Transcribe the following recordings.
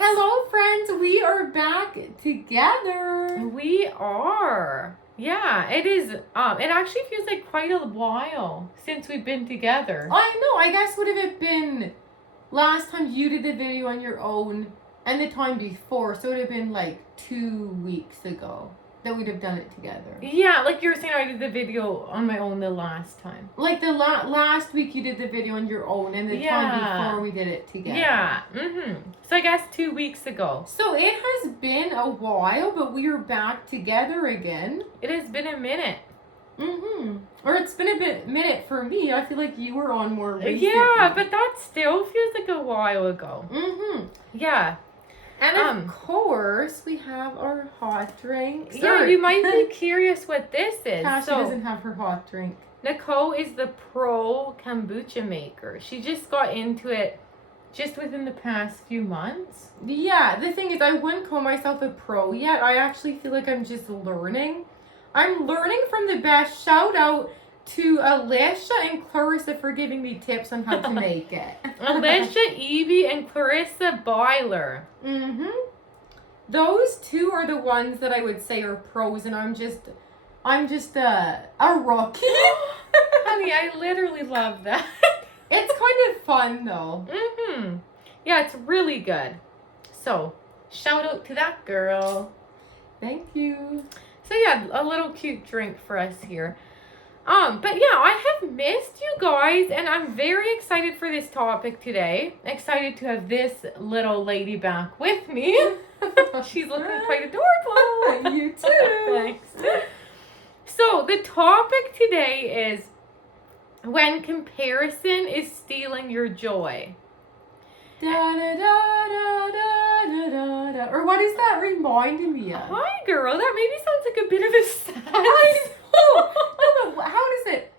Hello, friends. We are back together. We are. Yeah, it is. It actually feels like quite a while since we've been together. I know. I guess would have it been last time you did the video on your own and the time before, so it would have been like 2 weeks ago that we'd have done it together. Yeah, like you were saying, I did the video on my own the last time. Like the last week you did the video on your own, and the time before we did it together. Yeah. So I guess 2 weeks ago. So it has been a while, but we are back together again. It has been a minute. Or it's been a minute for me. I feel like you were on more recently. Yeah, but that still feels like a while ago. Yeah. And of course, we have our hot drinks. Yeah, you might be curious what this is. Tashy doesn't have her hot drink. Nicole is the pro kombucha maker. She just got into it just within the past few months. Yeah, the thing is, I wouldn't call myself a pro yet. I actually feel like I'm just learning. I'm learning from the best. Shout out to Alicia and Clarissa for giving me tips on how to make it. Alicia, Evie, and Clarissa Byler. Those two are the ones that I would say are pros, and I'm just a rookie. Honey, I literally love that. It's kind of fun though. Yeah, it's really good. So, shout out to that girl. Thank you. So yeah, a little cute drink for us here. But yeah, I have missed you guys, and I'm very excited for this topic today. Excited to have this little lady back with me. She's looking quite adorable. You too. Thanks. So the topic today is when comparison is stealing your joy. Da, da, da, da, da, da, da. Or what is that reminding me of? Hi, girl. That maybe sounds like a bit of a sad. I know. No, but how does it?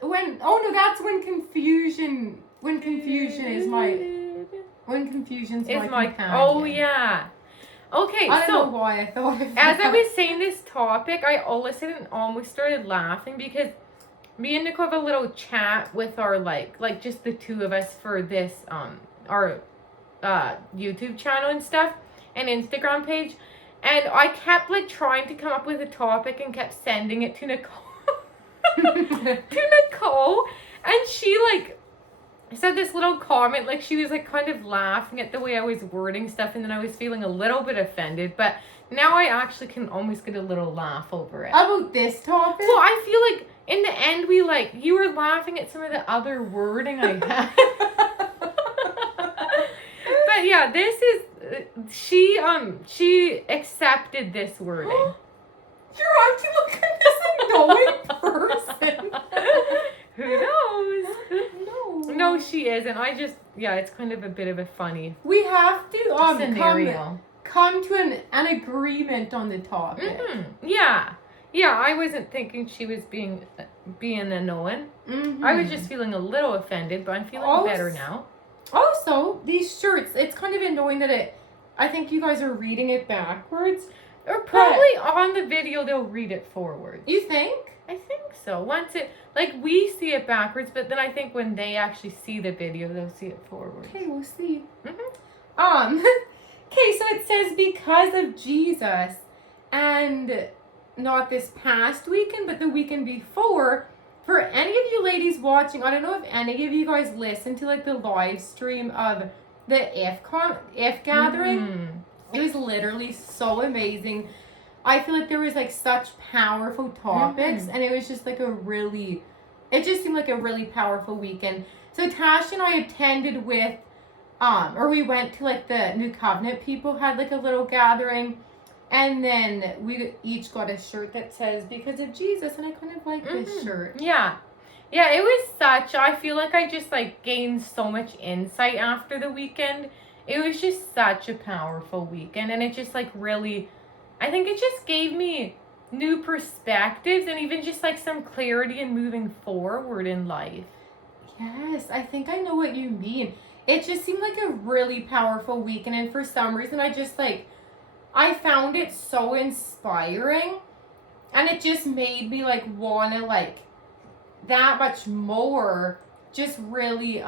When? Oh no, that's when confusion. When confusion is my. When confusion's my companion. Oh yeah. Okay, I don't know why I thought of that. As I was saying this topic, I all of a sudden almost started laughing because me and Nicole have a little chat with our like just the two of us for this our YouTube channel and stuff and Instagram page, and I kept like trying to come up with a topic and kept sending it to Nicole. And she like said this little comment, like she was like kind of laughing at the way I was wording stuff, and then I was feeling a little bit offended, but now I actually can almost get a little laugh over it. About this topic? Well, I feel like in the end you were laughing at some of the other wording I had. But yeah, this is she accepted this wording. You're acting like this annoying person. Who knows? No, she isn't. It's kind of a bit of a funny we have to scenario. Come to an agreement on the topic. Yeah, I wasn't thinking she was being annoying. I was just feeling a little offended, but I'm feeling better now. Also, these shirts, it's kind of annoying that I think you guys are reading it backwards. Or probably on the video they'll read it forwards. You think? I think so. Once we see it backwards, but then I think when they actually see the video, they'll see it forwards. Okay, we'll see. Okay, so it says because of Jesus, and not this past weekend, but the weekend before, for any of you ladies watching, I don't know if any of you guys listened to like the live stream of the If gathering. It was literally so amazing. I feel like there was like such powerful topics, and it was just like it just seemed like a really powerful weekend. So Tashy and I attended with, or we went to like the New Covenant people had like a little gathering, and then we each got a shirt that says because of Jesus, and I kind of like this shirt. Yeah, it was I feel like I just like gained so much insight after the weekend. It was just such a powerful weekend, and it just like really, I think it just gave me new perspectives and even just like some clarity in moving forward in life. Yes, I think I know what you mean. It just seemed like a really powerful weekend, and for some reason I found it so inspiring, and it just made me like want to like that much more just really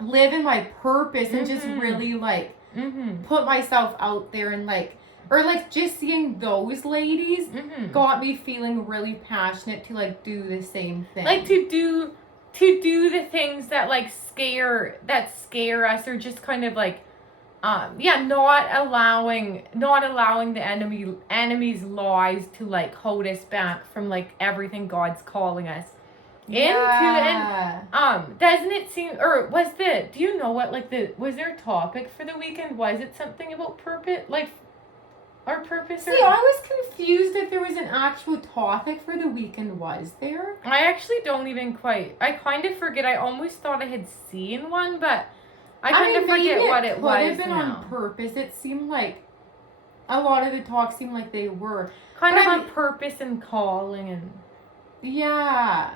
live in my purpose and just Mhm. really like Mhm. put myself out there and like, or like just seeing those ladies Mhm. got me feeling really passionate to like do the same thing. Like to do the things that like scare us, or just kind of like not allowing the enemy's lies to like hold us back from like everything God's calling us yeah. into. And doesn't it seem, or do you know what, like, was there a topic for the weekend? Was it something about purpose, like our purpose? See, I was confused if there was an actual topic for the weekend. Was there? I actually don't even quite. I kind of forget. I almost thought I had seen one, but I kind of forget what it was. Could have been on purpose. It seemed like a lot of the talks seemed like they were kind of on purpose and calling and. Yeah.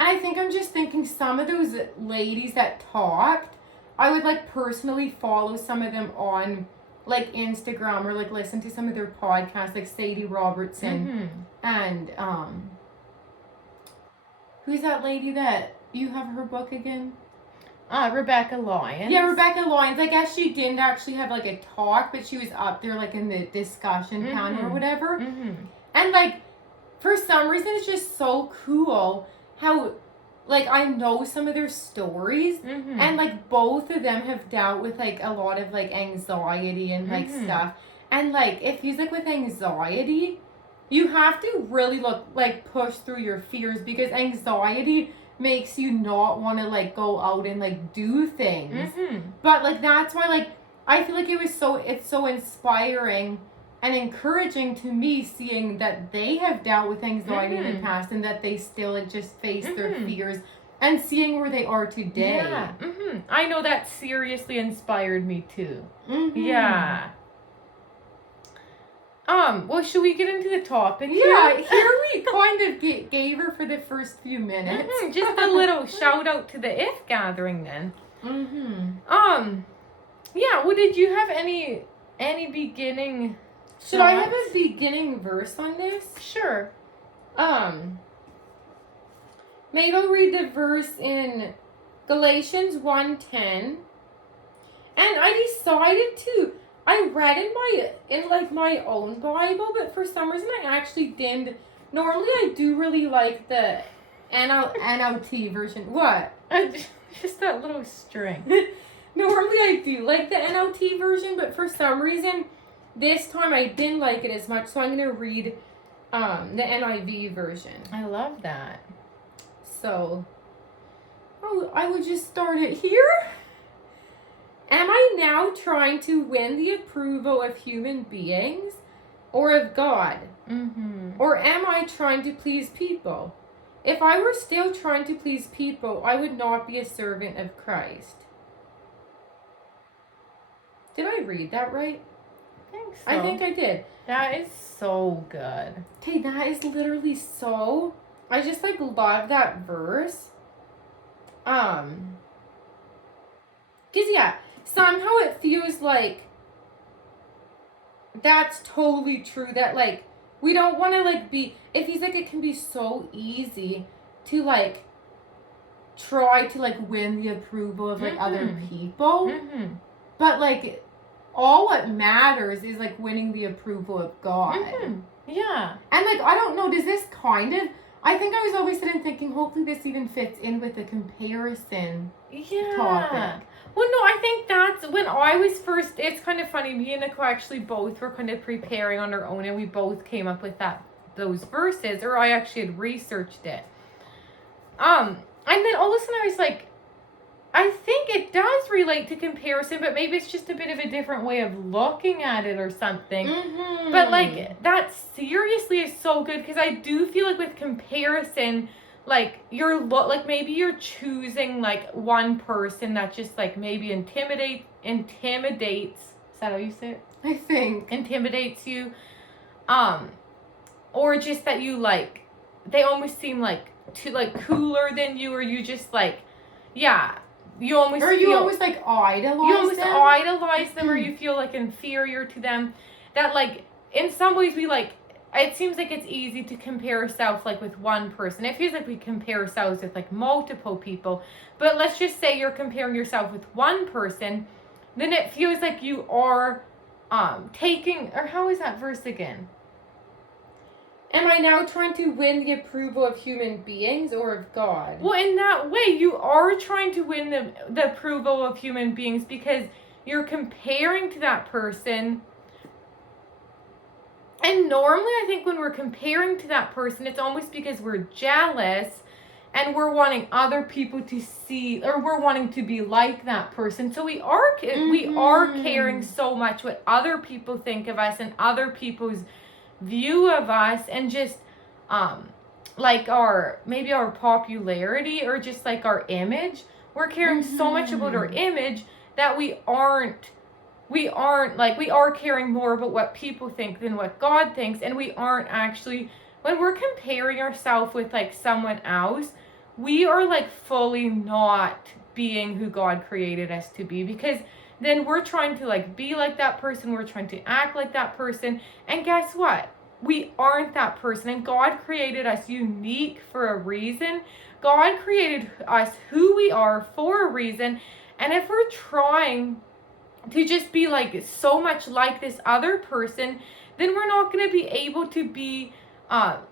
And I think I'm just thinking some of those ladies that talked, I would like personally follow some of them on like Instagram or like listen to some of their podcasts, like Sadie Robertson and who's that lady that you have her book again? Rebecca Lyons. Yeah, Rebecca Lyons. I guess she didn't actually have like a talk, but she was up there like in the discussion panel or whatever. And like for some reason it's just so cool how like I know some of their stories and like both of them have dealt with like a lot of like anxiety and like stuff. And like if he's like with anxiety, you have to really push through your fears, because anxiety makes you not want to like go out and like do things. But like that's why like I feel like it's so inspiring and encouraging to me seeing that they have dealt with anxiety in the past and that they still like just face their fears, and seeing where they are today. Yeah. I know that seriously inspired me too. Yeah. Well, should we get into the topic? Yeah, here we kind of gave her for the first few minutes. Just a little shout out to the If Gathering then. Yeah, well, did you have any beginning Should I have a beginning verse on this? Sure. Maybe I'll read the verse in Galatians 1:10. And I decided to, I read in my own Bible, but for some reason I actually didn't. Normally I do really like the NLT version. What? Just that little string. Normally I do like the NLT version, but for some reason this time I didn't like it as much, so I'm going to read the NIV version. I love that. So, I would just start it here. Am I now trying to win the approval of human beings or of God? Or am I trying to please people? If I were still trying to please people, I would not be a servant of Christ. Did I read that right? I think I did. That is so good. Hey, that is literally so... I just, like, love that verse. Because, yeah, somehow it feels like that's totally true. That, like, we don't want to, like, be... If he's like, it can be so easy to, like, try to, like, win the approval of, like, other people. But, like... all what matters is like winning the approval of God. Yeah. And like, I don't know, does this kind of, I think I was always sitting thinking, hopefully this even fits in with the comparison topic. Well, no, I think that's when I was first, it's kind of funny, me and Nicole actually both were kind of preparing on our own, and we both came up with those verses, or I actually had researched it. And then all of a sudden I was like, I think it does relate to comparison, but maybe it's just a bit of a different way of looking at it or something. But like, that seriously is so good, because I do feel like with comparison, like maybe you're choosing like one person that just like maybe intimidates. Is that how you say it? I think intimidates you, or just that you like, they almost seem like too like cooler than you, or you just like, you almost like idolize them, or you feel like inferior to them. That like in some ways we like it seems like it's easy to compare ourselves like with one person. It feels like we compare ourselves with like multiple people. But let's just say you're comparing yourself with one person, then it feels like you are taking, or how is that verse again? Am I now trying to win the approval of human beings or of God? Well, in that way, you are trying to win the approval of human beings because you're comparing to that person. And normally, I think when we're comparing to that person, it's almost because we're jealous and we're wanting other people to see, or we're wanting to be like that person. So we are caring so much what other people think of us and other people's view of us, and just like our popularity or just like our image. We're caring so much about our image that we are caring more about what people think than what God thinks. And we aren't actually, when we're comparing ourselves with like someone else, we are like fully not being who God created us to be, because then we're trying to like be like that person, we're trying to act like that person, and guess what? We aren't that person, and God created us unique for a reason. God created us who we are for a reason, and if we're trying to just be like so much like this other person, then we're not going to be able to be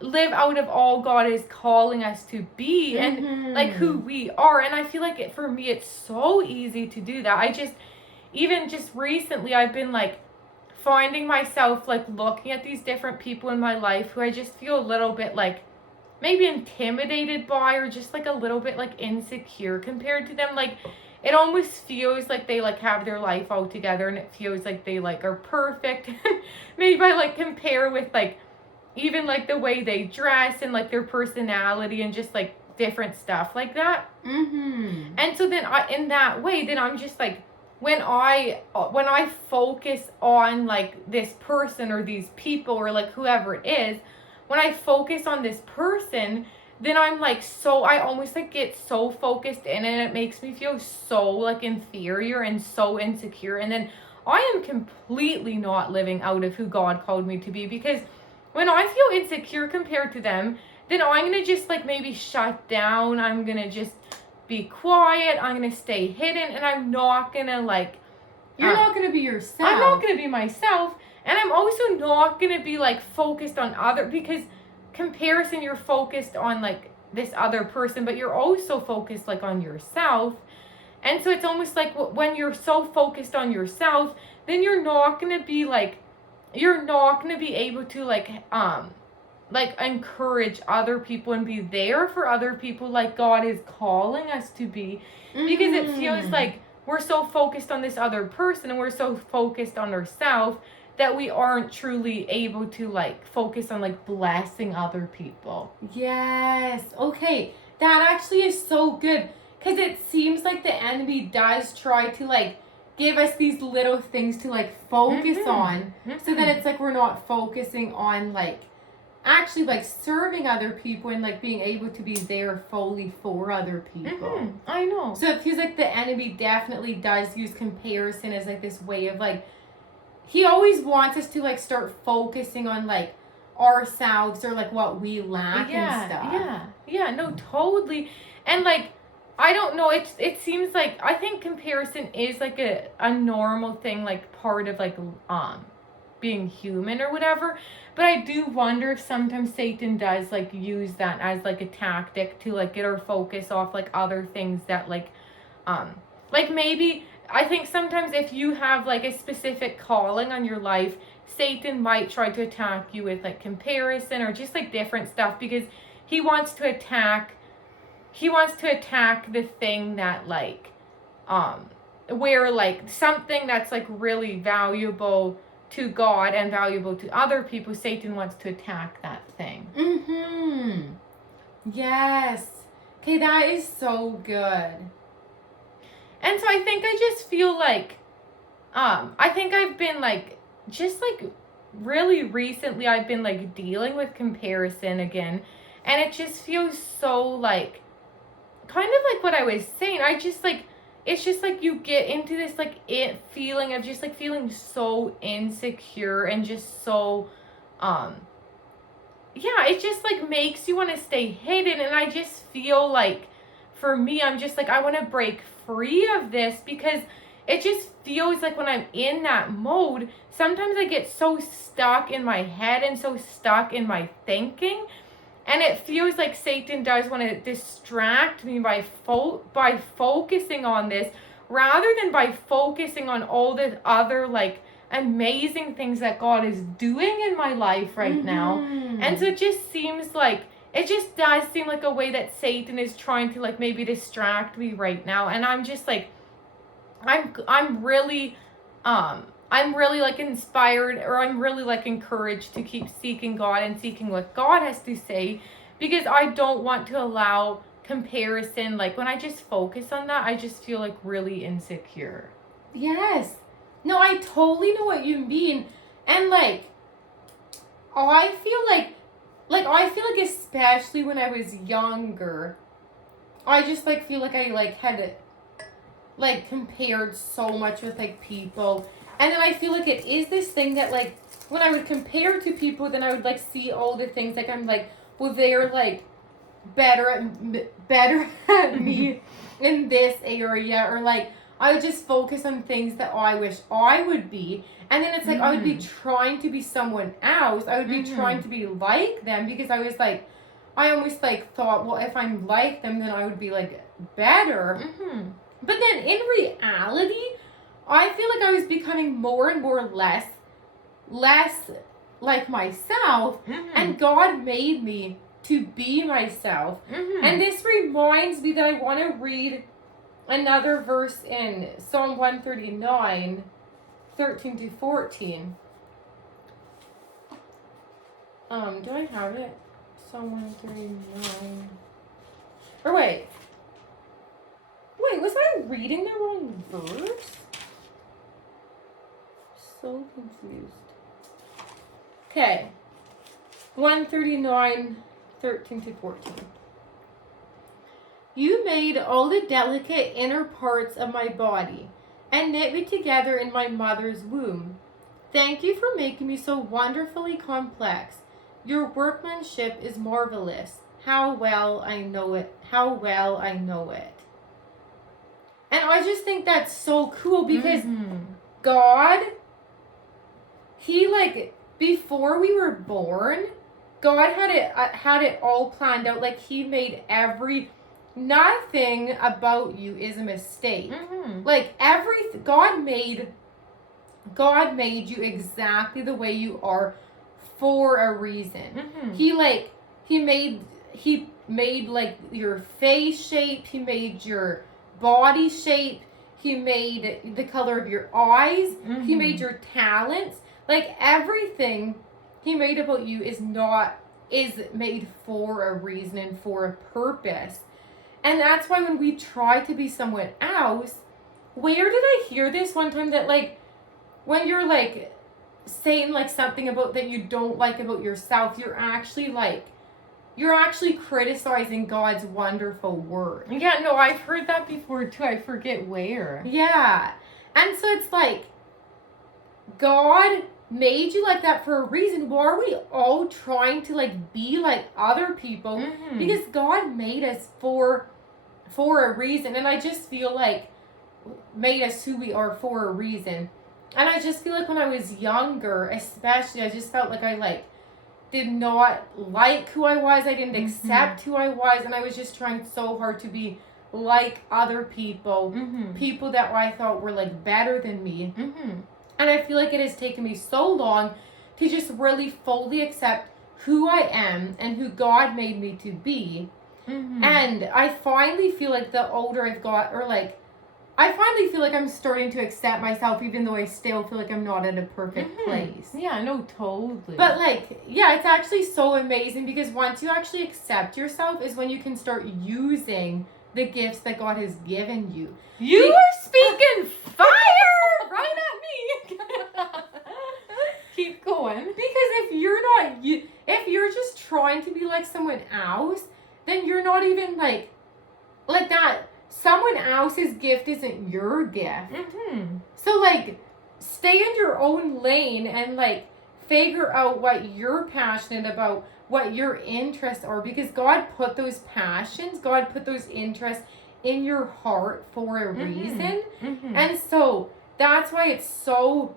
live out of all God is calling us to be, and like who we are. And I feel like for me it's so easy to do that. Even just recently I've been like finding myself like looking at these different people in my life who I just feel a little bit like maybe intimidated by, or just like a little bit like insecure compared to them. Like it almost feels like they like have their life all together, and it feels like they like are perfect. Maybe I like compare with like even like the way they dress and like their personality and just like different stuff like that. And so then in that way, then I'm just like, when I focus on like this person or these people or like whoever it is, when I focus on this person, then I'm like, so I almost like get so focused in, and it makes me feel so like inferior and so insecure. And then I am completely not living out of who God called me to be, because when I feel insecure compared to them, then I'm going to just like maybe shut down. I'm going to just be quiet. I'm going to stay hidden, and I'm not going to like... You're not going to be yourself. I'm not going to be myself. And I'm also not going to be like focused on other, because comparison, you're focused on like this other person, but you're also focused like on yourself. And so it's almost like when you're so focused on yourself, then you're not going to be able to like encourage other people and be there for other people like God is calling us to be, because it feels like we're so focused on this other person and we're so focused on ourselves that we aren't truly able to like focus on like blessing other people. Yes. Okay. That actually is so good, because it seems like the enemy does try to like give us these little things to like focus on, so that it's like we're not focusing on like actually like serving other people and like being able to be there fully for other people. I know. So it feels like the enemy definitely does use comparison as like this way of like, he always wants us to like start focusing on like ourselves or like what we lack and stuff. Yeah, no, totally. And like, I don't know, it seems like, I think comparison is like a normal thing, like part of like being human or whatever. But I do wonder if sometimes Satan does like use that as like a tactic to like get our focus off like other things that like maybe, I think sometimes if you have like a specific calling on your life, Satan might try to attack you with like comparison or just like different stuff, because he wants to attack the thing that like where like something that's like really valuable to God and valuable to other people, Satan wants to attack that thing. Yes. Okay, that is so good. And so I think I just feel like I think I've been like just like really recently I've been like dealing with comparison again, and it just feels so like kind of like what I was saying. I just like, it's just like you get into this like feeling of just like feeling so insecure and just so yeah, it just like makes you want to stay hidden. And I just feel like for me, I'm just like, I want to break free of this because it just feels like when I'm in that mode, sometimes I get so stuck in my head and so stuck in my thinking. And it feels like Satan does want to distract me by focusing on this rather than by focusing on all the other like amazing things that God is doing in my life right now. And so it just seems like it just does seem like a way that Satan is trying to like maybe distract me right now. And I'm just like I'm really like inspired, or I'm really like encouraged to keep seeking God and seeking what God has to say, because I don't want to allow comparison. Like when I just focus on that, I just feel like really insecure. Yes. No, I totally know what you mean. And like, I feel like especially when I was younger, I just like feel like I like had like compared so much with like people. And then I feel like it is this thing that like when I would compare to people, then I would like see all the things like I'm like, well, they're like better at me in this area, or like I would just focus on things that I wish I would be. And then it's like I would be trying to be someone else. I would be trying to be like them, because I was like, I almost like thought, well, if I'm like them, then I would be like better. But then in reality, I feel like I was becoming more and more less like myself, and God made me to be myself. And this reminds me that I want to read another verse in Psalm 139, 13 to 14. Do I have it? Psalm 139. Or wait, was I reading the wrong verse? So confused. Okay. 139, 13 to 14. You made all the delicate inner parts of my body and knit me together in my mother's womb. Thank you for making me so wonderfully complex. Your workmanship is marvelous. How well I know it. How well I know it. And I just think that's so cool, because God, He like, before we were born, God had it all planned out. Like He made nothing about you is a mistake. Like God made you exactly the way you are for a reason. He made like your face shape. He made your body shape. He made the color of your eyes. He made your talents. Like everything He made about you is made for a reason and for a purpose. And that's why when we try to be someone else, where did I hear this one time that like when you're like saying like something about that you don't like about yourself, you're actually criticizing God's wonderful word. Yeah, no, I've heard that before too. I forget where. Yeah. And so it's like, God made you like that for a reason. Why are we all trying to like be like other people? Because God made us for a reason. And I just feel like made us who we are for a reason. And I just feel like when I was younger, especially, I just felt like I like did not like who I was. I didn't accept who I was, and I was just trying so hard to be like other people, people that I thought were like better than me. And I feel like it has taken me so long to just really fully accept who I am and who God made me to be. And I finally feel like the older I've got, or like I finally feel like I'm starting to accept myself, even though I still feel like I'm not in a perfect place. Yeah, no, totally. But like, yeah, it's actually so amazing, because once you actually accept yourself is when you can start using the gifts that God has given you. You are speaking fire right at me. Keep going. Because if you're just trying to be like someone else, then you're not even like that. Someone else's gift isn't your gift. So like, stay in your own lane and like figure out what you're passionate about, what your interests are, because God put those passions, God put those interests in your heart for a reason. And so that's why it's so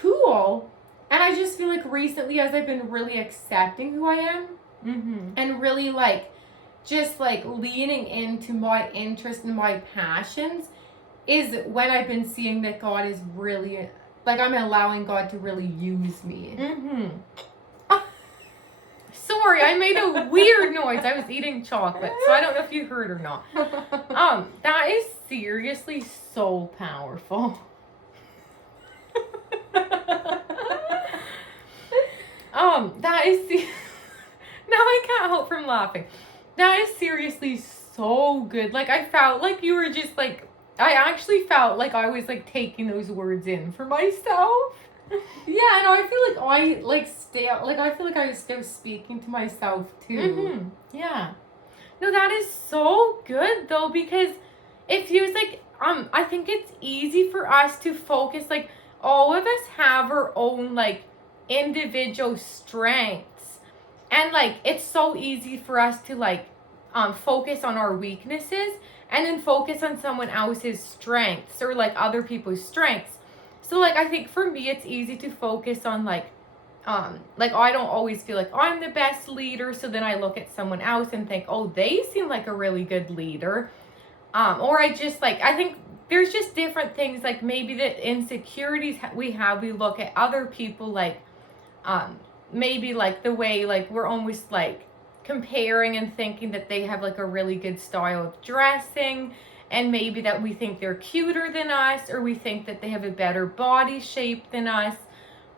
cool. And I just feel like recently, as I've been really accepting who I am and really like just like leaning into my interest and my passions, is when I've been seeing that God is really, like, I'm allowing God to really use me. Sorry, I made a weird noise. I was eating chocolate, so I don't know if you heard or not. That is seriously so powerful. That is now I can't help from laughing. That is seriously so good. Like, I felt like you were just like, I actually felt like I was like taking those words in for myself. Yeah, and I feel like I feel like I was still speaking to myself too. Yeah. No, that is so good though, because it feels like I think it's easy for us to focus, like, all of us have our own like individual strengths, and like it's so easy for us to like focus on our weaknesses and then focus on someone else's strengths or like other people's strengths. So like I think for me it's easy to focus on like I don't always feel like I'm the best leader, so then I look at someone else and think, oh, they seem like a really good leader. Or I just like, I think there's just different things, like maybe the insecurities we have, we look at other people like maybe like the way like we're almost like comparing and thinking that they have like a really good style of dressing, and maybe that we think they're cuter than us, or we think that they have a better body shape than us,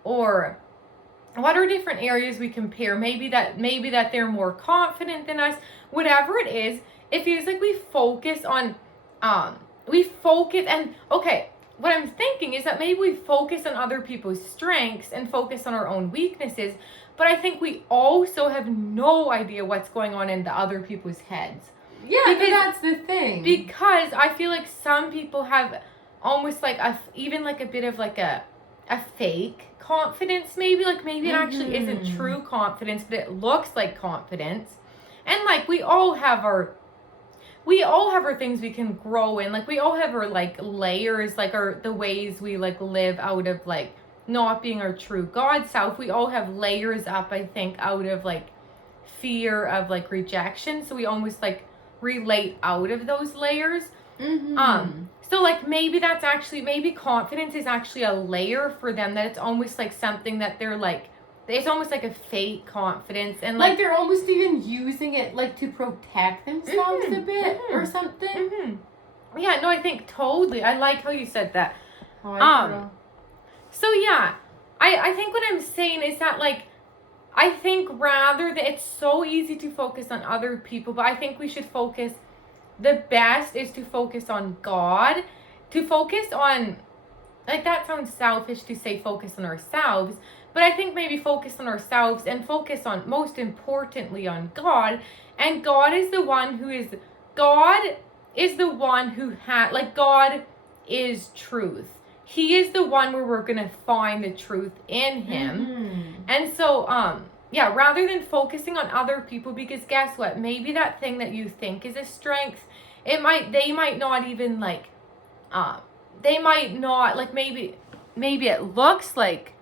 or what are different areas we compare, maybe that they're more confident than us. Whatever it is, it feels like we focus on and okay, what I'm thinking is that maybe we focus on other people's strengths and focus on our own weaknesses, but I think we also have no idea what's going on in the other people's heads. Yeah, because that's the thing. Because I feel like some people have almost like even like a bit of like a fake confidence, maybe it actually isn't true confidence, but it looks like confidence. And like we all have our things we can grow in. Like we all have our like layers, like the ways we like live out of like not being our true God self. We all have layers up, I think, out of like fear of like rejection. So we almost like relate out of those layers. So like maybe confidence is actually a layer for them, that it's almost like something that they're like, it's almost like a fake confidence, and like they're almost even using it like to protect themselves a bit or something. Yeah, no, I think totally. I like how you said that. So yeah, I think what I'm saying is that like, I think rather that it's so easy to focus on other people, but I think we should focus, the best is to focus on God, to focus on, like that sounds selfish to say focus on ourselves, but I think maybe focus on ourselves and focus on, most importantly, on God. And God is the one who God is truth. He is the one where we're going to find the truth in him. And so, yeah, rather than focusing on other people, because guess what? Maybe that thing that you think is a strength, they might not even like, maybe it looks like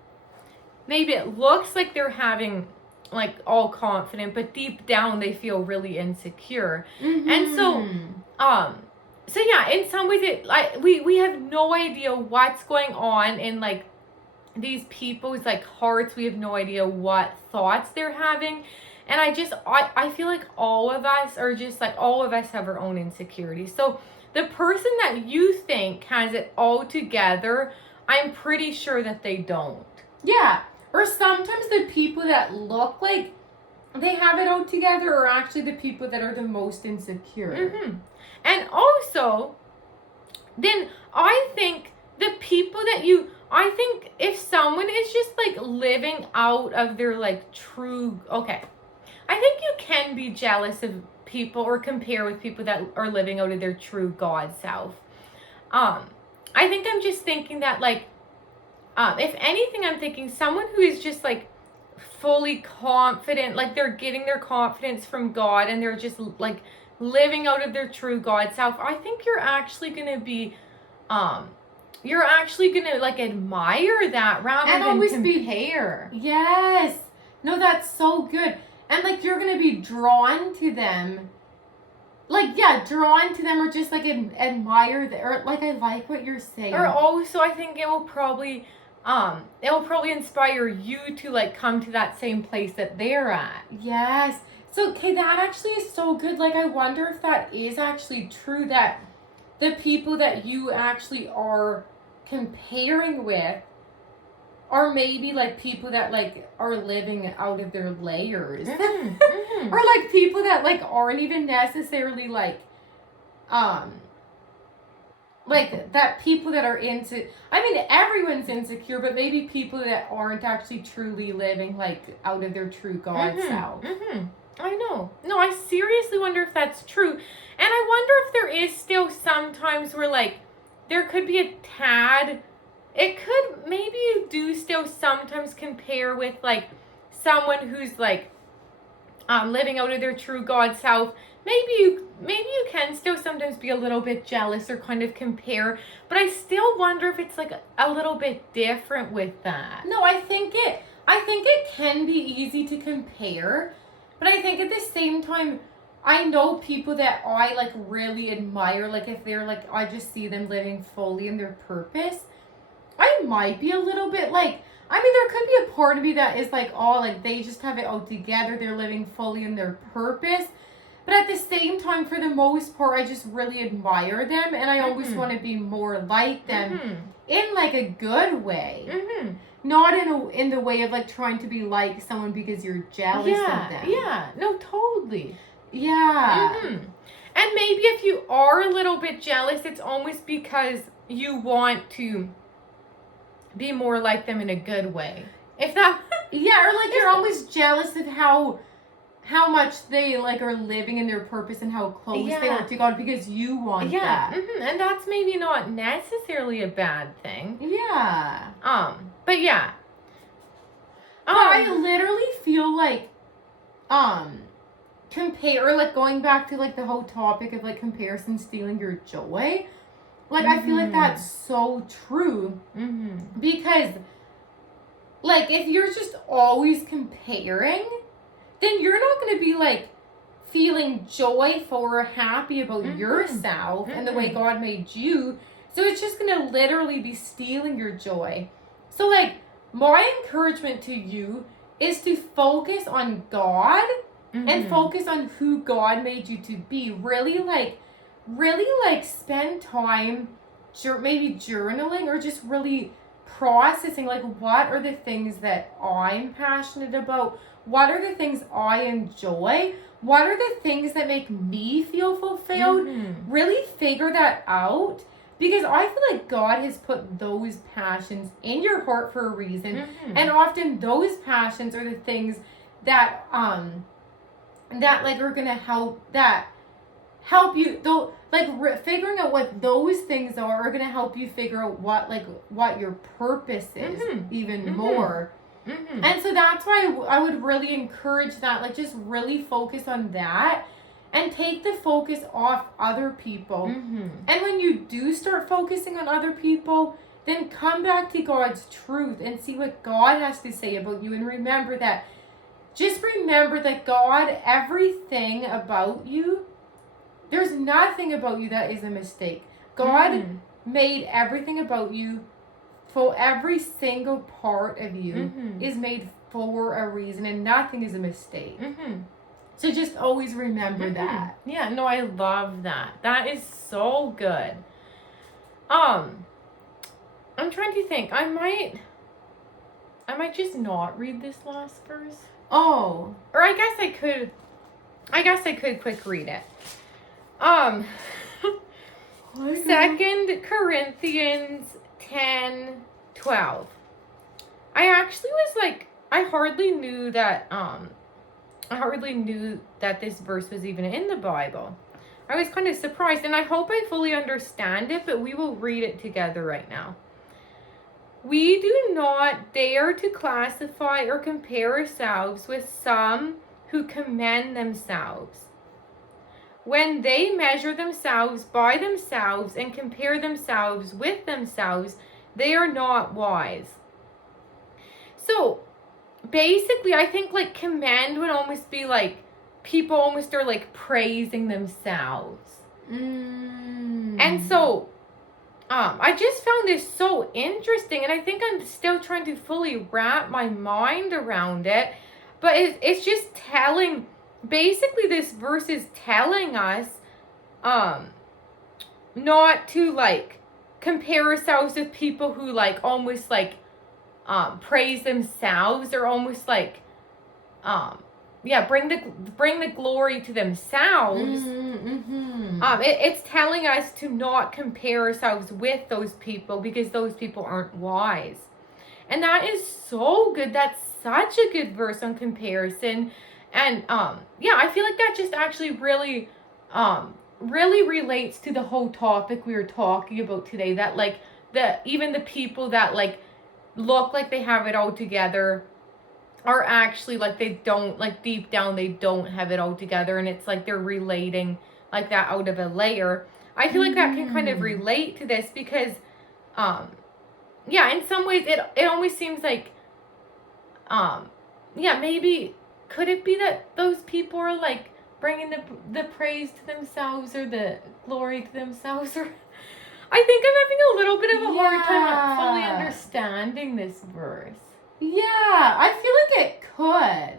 they're having like all confident, but deep down they feel really insecure. And so yeah, in some ways we have no idea what's going on in like these people's like hearts. We have no idea what thoughts they're having. And I feel like all of us have our own insecurities. So the person that you think has it all together, I'm pretty sure that they don't. Yeah. Or sometimes the people that look like they have it all together are actually the people that are the most insecure. And also, then I think the people that I think if someone is just like living out of their like true, okay, I think you can be jealous of people or compare with people that are living out of their true God self. I think I'm just thinking that like, if anything, I'm thinking someone who is just like fully confident, like they're getting their confidence from God and they're just like living out of their true God self, I think you're actually gonna be like admire that rather And than always compare. Yes. No, that's so good. And like you're gonna be drawn to them. Like, yeah, drawn to them, or just like admire them, or like, I like what you're saying. Or also, I think it will probably inspire you to like come to that same place that they're at. Yes. So, okay, that actually is so good. Like, I wonder if that is actually true, that the people that you actually are comparing with are maybe like people that like are living out of their layers. Mm-hmm. Or like people that like aren't even necessarily like that people that are into, I mean, everyone's insecure, but maybe people that aren't actually truly living like out of their true God self. I know. No, I seriously wonder if that's true. And I wonder if there is still sometimes where like there could be a tad, it could, maybe you do still sometimes compare with like someone who's like living out of their true God self. Maybe you can still sometimes be a little bit jealous or kind of compare, but I still wonder if it's like a little bit different with that. No, I think it can be easy to compare, but I think at the same time, I know people that I like really admire, like if they're like, I just see them living fully in their purpose. I might be a little bit like, I mean, there could be a part of me that is like, oh, like they just have it all together, they're living fully in their purpose. But at the same time, for the most part, I just really admire them, and I always want to be more like them in like a good way. Not in the way of like trying to be like someone because you're jealous of them. Yeah, no, totally. Yeah. And maybe if you are a little bit jealous, it's almost because you want to be more like them in a good way. If that yeah, or like you're always jealous of how much they like are living in their purpose and how close they are to God because you want that. And that's maybe not necessarily a bad thing. Yeah. But yeah. But I literally feel like compare, like going back to like the whole topic of like comparison stealing your joy. Like I feel like that's so true. Because like if you're just always comparing, then you're not going to be like feeling joyful or happy about yourself and the way God made you. So it's just going to literally be stealing your joy. So like my encouragement to you is to focus on God and focus on who God made you to be. Really like spend time maybe journaling or just really processing like, what are the things that I'm passionate about? What are the things I enjoy? What are the things that make me feel fulfilled? Really figure that out, because I feel like God has put those passions in your heart for a reason. And often those passions are the things that that like are gonna help you, though, like figuring out what those things are gonna help you figure out what your purpose is even more. And so that's why I would really encourage that, like just really focus on that and take the focus off other people. And when you do start focusing on other people, then come back to God's truth and see what God has to say about you, and remember that God, everything about you, there's nothing about you that is a mistake. God made everything about you, for every single part of you is made for a reason, and nothing is a mistake. So just always remember that. Yeah, no, I love that. That is so good. I'm trying to think. I might just not read this last verse. Oh. Or I guess I could quick read it. 2 Corinthians 10:12. I actually was like, I hardly knew that this verse was even in the Bible. I was kind of surprised, and I hope I fully understand it, but we will read it together right now. We do not dare to classify or compare ourselves with some who commend themselves. When they measure themselves by themselves and compare themselves with themselves, they are not wise. So basically, I think like commend would almost be like people almost are like praising themselves. And so I just found this so interesting, and I think I'm still trying to fully wrap my mind around it. But it's just telling, basically this verse is telling us not to like compare ourselves with people who like almost like praise themselves, or almost like bring the glory to themselves. It's telling us to not compare ourselves with those people, because those people aren't wise. And that is so good. That's such a good verse on comparison. And I feel like that just actually really relates to the whole topic we were talking about today, that like even the people that like look like they have it all together are actually like they don't, like deep down they don't have it all together, and it's like they're relating like that out of a layer. I feel like that can kind of relate to this, because in some ways it almost seems like maybe could it be that those people are like bringing the praise to themselves, or the glory to themselves, or I think I'm having a little bit of a hard time fully understanding this verse. Yeah, I feel like it could.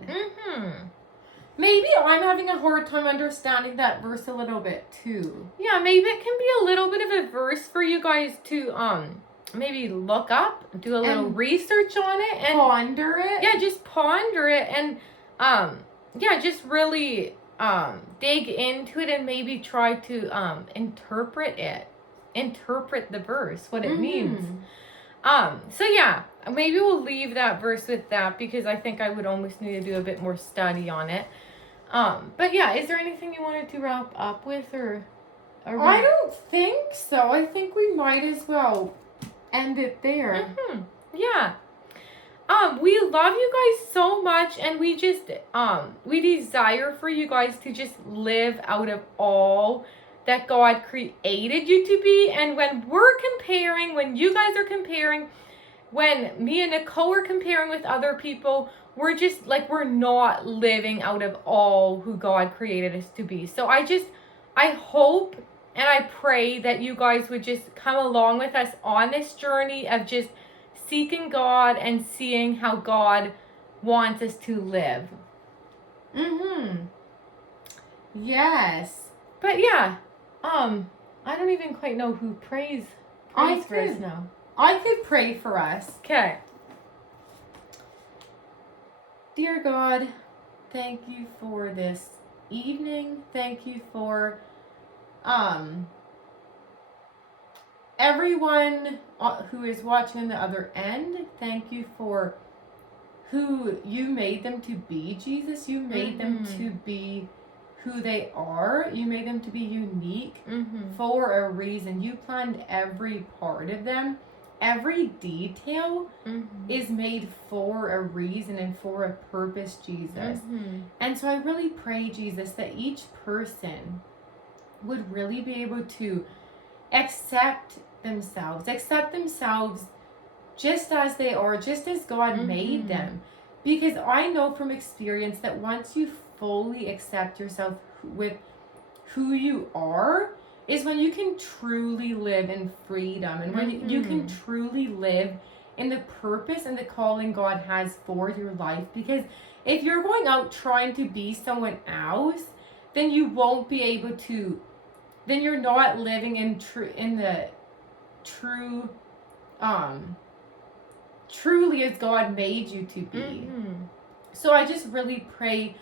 Maybe I'm having a hard time understanding that verse a little bit too. Yeah, maybe it can be a little bit of a verse for you guys to maybe look up, do a little research on it, and ponder it. Yeah, just ponder it, and just really dig into it, and maybe try to interpret the verse, what it means. Maybe we'll leave that verse with that, because I think I would almost need to do a bit more study on it. Is there anything you wanted to wrap up with, or I don't think so. I think we might as well end it there. Yeah. We love you guys so much, and we just we desire for you guys to just live out of all that God created you to be. And when you guys are comparing, when me and Nicole are comparing with other people, we're just like, we're not living out of all who God created us to be. So I hope and I pray that you guys would just come along with us on this journey of just seeking God and seeing how God wants us to live. Yes. But I don't even quite know who prays for us now. I could pray for us. Okay. Dear God, thank you for this evening. Thank you for everyone who is watching on the other end. Thank you for who you made them to be, Jesus. You made them to be who they are. You made them to be unique for a reason. You planned every part of them. Every detail is made for a reason and for a purpose, Jesus. And so I really pray, Jesus, that each person would really be able to accept themselves just as they are, just as God made them. Because I know from experience that once you fully accept yourself with who you are, is when you can truly live in freedom, and when you can truly live in the purpose and the calling God has for your life. Because if you're going out trying to be someone else, then you won't be able to, then you're not living truly as God made you to be. So I just really pray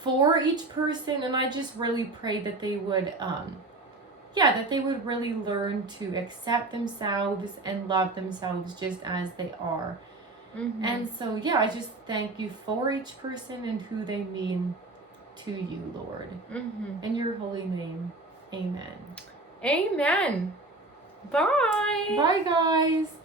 for each person, and I just really pray that they would that they would really learn to accept themselves and love themselves just as they are. And so I just thank you for each person and who they mean to you, Lord. In your holy name, amen. Amen. Bye. Bye, guys.